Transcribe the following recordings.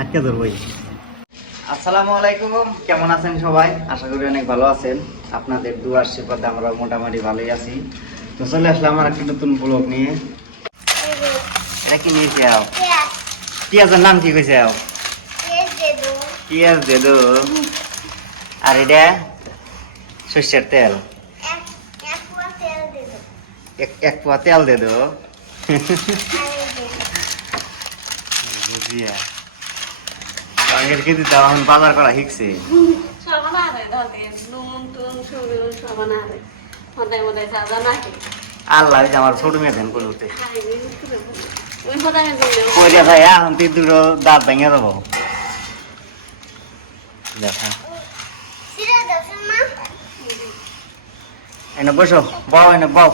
আজকে ধরবই। আসসালামু আলাইকুম, কেমন আছেন সবাই? আশা করি অনেক ভালো আছেন। আপনাদের দুয়ার আশীর্বাদে আমরা মোটামুটি ভালোই আছি। তো চলে আসলাম আমার একটা নতুন ব্লগ নিয়ে। এটা কি নিয়েছে? পেঁয়াজের নাম কি কইছে? পেঁয়াজ দেদু। আর এটা সর্ষের তেল, এক পোয়া তেল দেদু। বুঝিয়া আগের কেজি তো এখন বাজার করা শিখছে। আল্লাহ আমার ছোট মেয়ে ধ্যান করে উঠতে এখন তুই দুটো দাঁত ভেঙে যাবো। দেখা এনে বসো, বাও এনে বাও,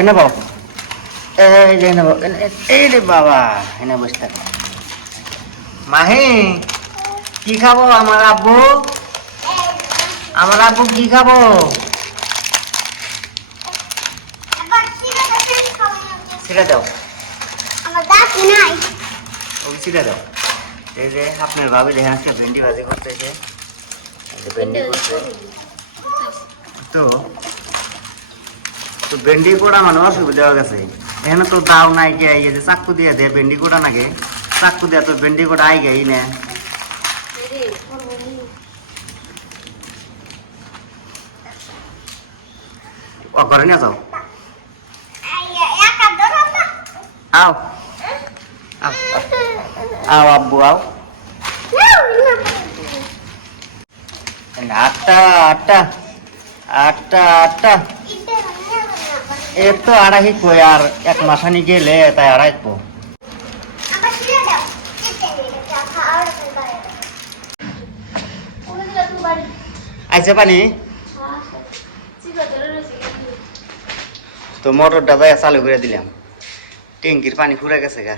এনে বাও, এই যে এনে বাও, এই রে বাবা, এনে বসে থাকো। মাহি কি খাবো? আমার আব্বু, আমার আব্বু কি খাবো? ছিঁড়ে দাও, ওকে ছিঁড়ে দাও। এই যে আপনার ভাবি দেখেন আজকে ভেন্ডি ভাজি করতেছে, ভেন্ডি করছে তো তো ভেন্ডি কোড়া মানে অসুবিধা হয়ে গেছে। এখানে তো দাও নাই কে, এই যে চাকু দিয়ে দে ভেন্ডি কোড়া নাকি, চাকু দিয়ে তো ভেন্ডি কোড়া আই গেই না। ও করে নিয়ে যাও, আও আও আও আব্বু আও। আটটা আটটা আটটা আটটা এর তো আড়াই কই, আর এক মাসানি গেলে তাই আড়াই পো। আইছে পানি তো মোটরটা যাই চালু করে দিলাম, ট্যাঙ্কির পানি ফুরে গেছে গা।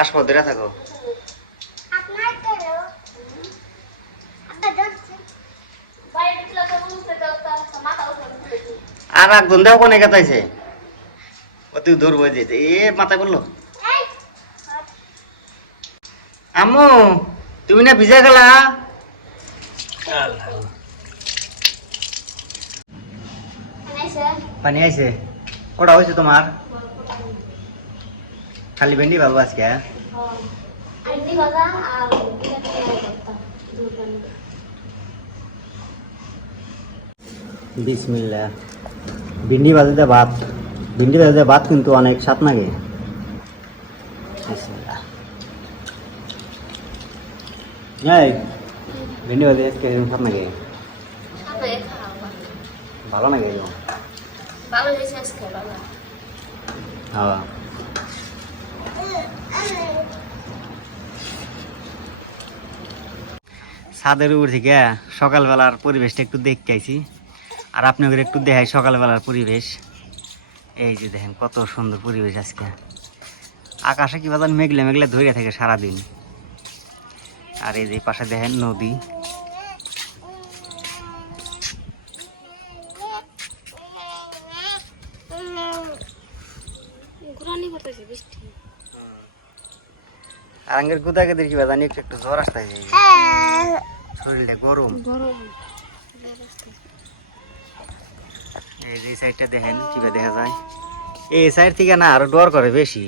আসবো ধরে থাকো। আর একজন দেও কোনে গেতাইছে, ও তুই ধরবো যেতে এ মাথায় বললো। আম্মু তুমি না ভিজা গেলা? পানি আইছে? কটা হয়েছে তোমার? খালি ভেন্ডি ভালো আজকে? বিসমিল্লাহ। ভিন্ডি ভাজিতে ভাত, ভিন্ডি ভাজিতে ভাত কিন্তু অনেক স্বাদ লাগে। বিসমিল্লাহ। এই ভিন্ডি ভাজি আজকে স্বাদ লাগে, ভালো লাগে। হ্যাঁ ছাদের উপর থেকে সকালবেলার পরিবেশটা একটু দেখতে আইছি, আর আপনাদের একটু দেখাই সকালবেলার পরিবেশ। এই যে দেখেন কত সুন্দর পরিবেশ আজকে, আকাশে কি বাজার মেঘলে মেঘলে ধরে থাকে সারাদিন। আর এই যে পাশে দেখেন নদী। আর আঙ্গের গুদাকে দেখি বাজানি একটু একটু জ্বর আসতে, শরীরটা গরম। এই যে সাইডটা দেখেন কিভাবে দেখা যায়, এই সাইড থেকে না আরো ডর করে বেশি।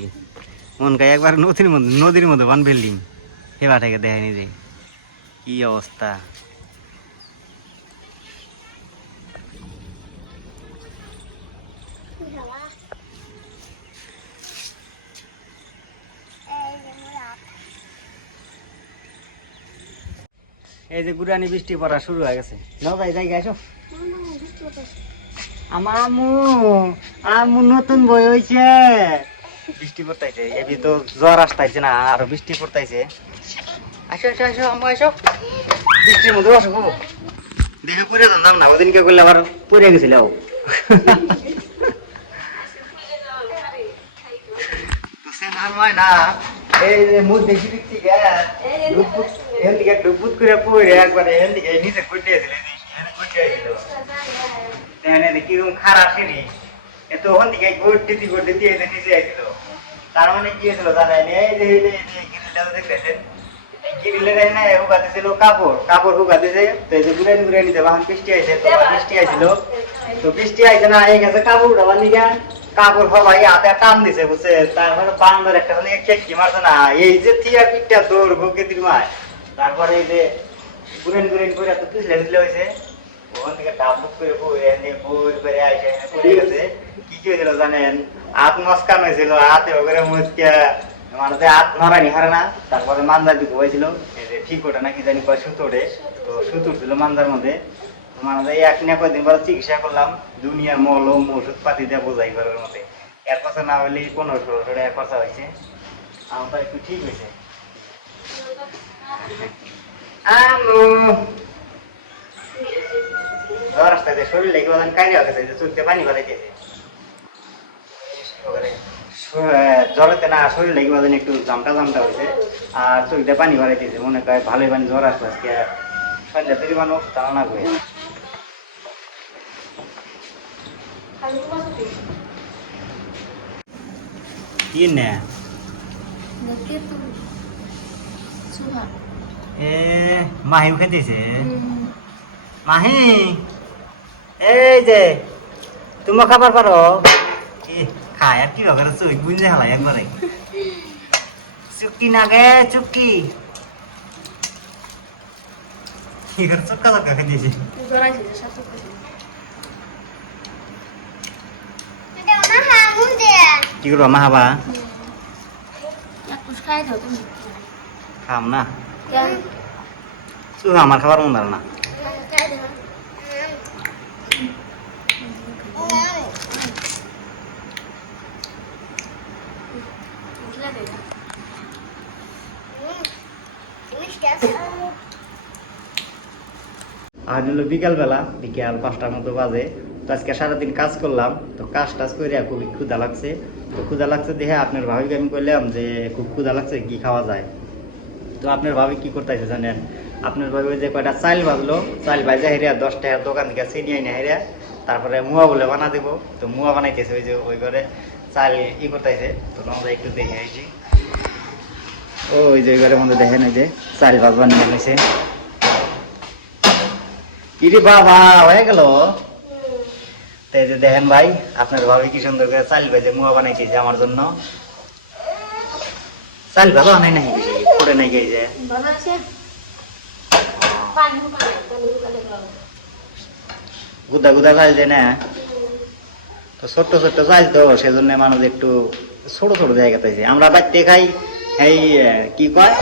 মন গায়ে একবার নদীর মধ্যে বান ফেললিম, হেবা থেকে দেখেনি যে কি অবস্থা। এই যে গুড়ানি বৃষ্টি পড়া শুরু হয়ে গেছে। নাও যাই যাই আসো। আমার আম্মু, আম্মু নতুন বই হয়েছে, বৃষ্টি পড়তাইছে। এবি তো জ্বর আসতাইছে না, আরো বৃষ্টি পড়তাইছে। আসো আসো আসো আম্মু আসো, বৃষ্টির মধ্যে আসো। খুব দেখে পড়ে জানতাম না, ওদিনকে করলে আবার পড়ে গেছিল। না এই যে মুখ দেখি দেখছি ডুবুত করে পড়ে একবারে নিচে কুটে কিরকম খারাপ সিঁড়ি, এত ওখান থেকে গড়তে দিয়ে নিচে আসছিল। তার মানে কি হয়েছিল জানেন, এই যে গ্রিলটা দেখতেছেন, এই গ্রিলের এখানে হুকাতেছিল কাপড় হুকাতেছে। তো এই যে ঘুরে নিতে এখন বৃষ্টি আইছে, তো বৃষ্টি আইছিল, তো বৃষ্টি আইছে না, এই গেছে কাপড় উঠাবার নিয়ে কাপড় সবাই হাতে টান দিছে বুঝছে। তারপরে বান্দর একটা কি মারছে না, এই যে থিয়া পিঠটা দৌড় ভোগে দিমায়। তারপরে এই যে ঘুরেন করে এত পিছলে হয়েছে, ওখান থেকে ডাবুক করে বই করে আইসে পড়ে গেছে। কি হয়েছিল জানেন, হাত মস্কান হয়েছিল, হাতে ওখানে মুচকে মানে হাত নড়ানি হারে না। তারপরে মান্দার দিকে হয়েছিল, এই যে ঠিক ওটা না কি জানি কয় সুতোড়ে, তো সুতোর ছিল মান্দার মধ্যে। মানে এক না কয়েকদিন পরে চিকিৎসা করলাম, দুনিয়ার মলম ওষুধ পাতি দিয়ে বোঝাই ঘরের মধ্যে। এর পাশে না হলে 1500 টাকা খরচা হয়েছে, আমার একটু ঠিক হয়েছে। জ্বর আসতে শরীর লেগে কাইরে গেছে, চোখতে পানি বাড়াইতেছে। জ্বরেতে না শরীর লেগে একটু জামটা হয়েছে, আর চোখতে পানি বাড়াইতেছে। মনে করে ভালোই পানি জ্বর আসবে আজকে সন্ধ্যা পরিমাণ জানা না করে। কি না এ মাহিও খেতেছে। মাহি এই যে তুমি খাবার পারো, খায় আর কি করে চুই বুঝলে হালাই একবারে চুক্তি না গে চুক্তি কি করে চক্কা খেতেছে। কি করবো মা হাবা খাম না, চুহা আমার খাবার মন না। আজ হলো বিকাল 5টার মতো বাজে। তো আজকে সারাদিন কাজ করলাম, তো কাজ করে খুবই ক্ষুধা লাগছে। তো ক্ষুধা লাগছে দেখে আপনার ভাবিকে আমি কইলাম যে খুব ক্ষুধা লাগছে, কি খাওয়া যায়। তো আপনার ভাবি কি করতেছে জানেন, আপনার ভাবি যে কয়টা চাল বাজলো, চাল বাজে হেরিয়া 10 টাকার দোকান থেকে চিনি আইনা হেরিয়া তারপরে মুয়া বলে বানা দেবো। তো মুয়া বানাইতেছে, ওই যে ওই ঘরে চাল করতেছে। তো আমরা একটু দেখে আইছি, ওই যে ঘরের মধ্যে দেখেন এই যে চাল ভাজ বানিয়ে নিয়েছে। কিরে বাবা হয়ে গেল। তাই যে দেখেন ভাই, আপনার ভাবি কি সুন্দর করে চাল ভেজে মুয়া বানাইতেছে আমার জন্য। চাল ভালো আনাই নাই, পড়ে নাই গিয়ে যে গুদা চাল যে না, তো ছোট্ট চাল, তো সেজন্য মানুষ একটু ছোট জায়গা পাইছে। আমরা বাড়িতে খাই এই কি কয়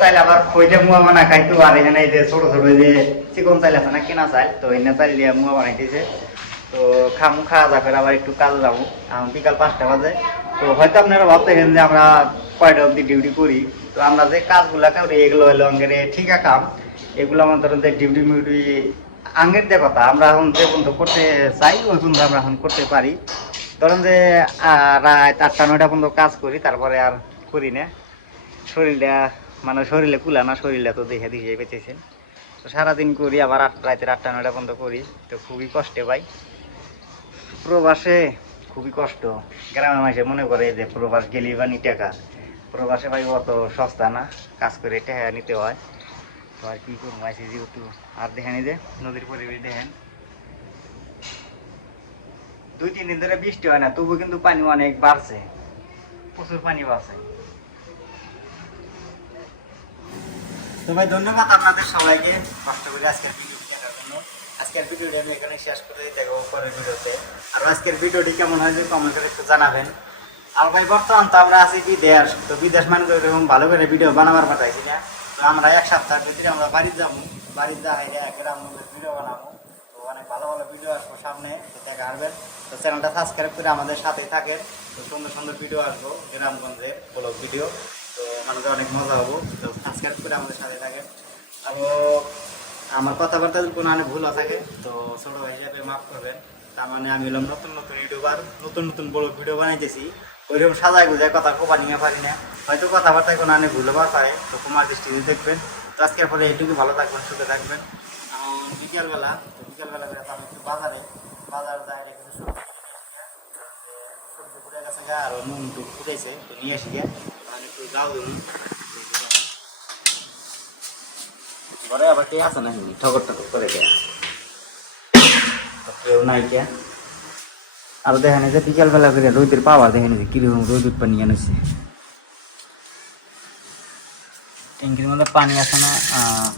চাইলে আবার খইটা মুয়া বানা খাইতো, আর এখানে এই যে ছোট যে চিকন চাইল আছে না কেনা চাইল, তো এনে চাইল দিয়ে মুয়া বানাইতেছে। তো খাওয়া যা করে আবার একটু কাজ যাবো, বিকাল 5টা বাজে। তো হয়তো আপনারা ভাবতেছেন যে আমরা কয়টা অব্দি ডিউটি করি। তো আমরা যে কাজগুলা করি এগুলো হলো অঙ্গের ঠিকা কাম। এগুলো আমার ধরেন যে ডিউটি মিউটি আঙ্গের যে কথা, আমরা এখন যে পর্যন্ত করতে চাই ওই পর্যন্ত আমরা এখন করতে পারি। ধরেন যে রাত 8টা-9টা পর্যন্ত কাজ করি, তারপরে আর করি না। শরীরটা মানে শরীরে কুলা না, শরীরটা তো দেখে পেতেছেন। তো সারাদিন করি, আবার রাতের 8টা-9টা পর্যন্ত করি। তো খুবই কষ্টে ভাই, প্রবাসে খুবই কষ্ট। গ্রামের মানুষে মনে করে যে প্রবাস গেলি বানি টাকা, প্রবাসে ভাই অত সস্তা না, কাজ করে টাকা নিতে হয়। তো আর কি করবো আইসি যেহেতু। আর দেখেন এই যে নদীর পরিবেশ দেখেন, 2-3 দিন ধরে বৃষ্টি হয় না, তবু কিন্তু পানি অনেক বাড়ছে, প্রচুর পানি বাড়ছে। তো ভাই ধন্যবাদ আপনাদের সবাইকে কষ্ট করে আজকের ভিডিওটি দেখার জন্য। আজকের ভিডিওটি আমি এখানে শেষ করে দেখবো পরের ভিডিওতে। আর আজকের ভিডিওটি কেমন হয়েছে কমেন্ট করে একটু জানাবেন। আর ভাই বর্তমান তো আমরা আছি বিদেশ, তো বিদেশ মানে এরকম ভালো করে ভিডিও বানাবার পাঠাইছি না। তো আমরা 1 সপ্তাহের ভিতরে আমরা বাড়িতে যাবো, বাড়িতে যাই গ্রাম ভিডিও বানাবো। তো অনেক ভালো ভিডিও আসবো সামনে, দেখা আসবেন। তো চ্যানেলটা সাবস্ক্রাইব করে আমাদের সাথে থাকেন। তো সুন্দর ভিডিও আসবো গ্রামগঞ্জে ব্লগ ভিডিও, তো মানুষের অনেক মজা হবো। তো সাবস্ক্রাইব করে আমাদের সাথে থাকেন। আরও আমার কথাবার্তা যদি কোনো ভুল থাকে তো ছোটো হিসাবে মাফ করবেন। তার মানে আমি হলাম নতুন ইউটিউবার, নতুন বড় ভিডিও বানাইতেছি, ওইরকম সাজায় গুজায় কথা কোপা নিয়ে পারি না, হয়তো কথাবার্তায় কোনো ভুল হবার পারে। তো কুমার দৃষ্টিতে দেখবেন। তো আজকের পরে এইটুকু, ভালো থাকবেন, সুখে থাকবেন। বিকালবেলা আমি একটু বাজারে যায় আর নুন তো ফুটেছে, তো নিয়ে আসি গিয়া আমি একটু যাও দেবো ঘরে। আবার কে আছে না ঠকর ঠকর করে কে কেউ নাই কে। আর দেখেন যে বিকাল বেলা করে রোদের পাওয়ার দেখেন যে কিরকম রোদ পানি আনেছে। ট্যাঙ্কির মধ্যে পানি আছে না?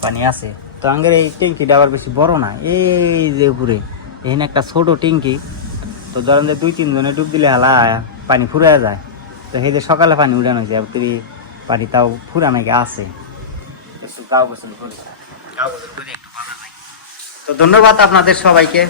পানি আছে। তো আঙ্গের এই ট্যাঙ্কিটা আবার বেশি বড় না, এই যে উপরে এখানে একটা ছোট ট্যাঙ্কি। তো ধরেন যে 2-3 জনে ডুব দিলে হালা পানি ফুরে যায়। তো সেই যে সকালে পানি উড়ানো যায় পানি তাও ফুরানো আছে। তো ধন্যবাদ আপনাদের সবাইকে।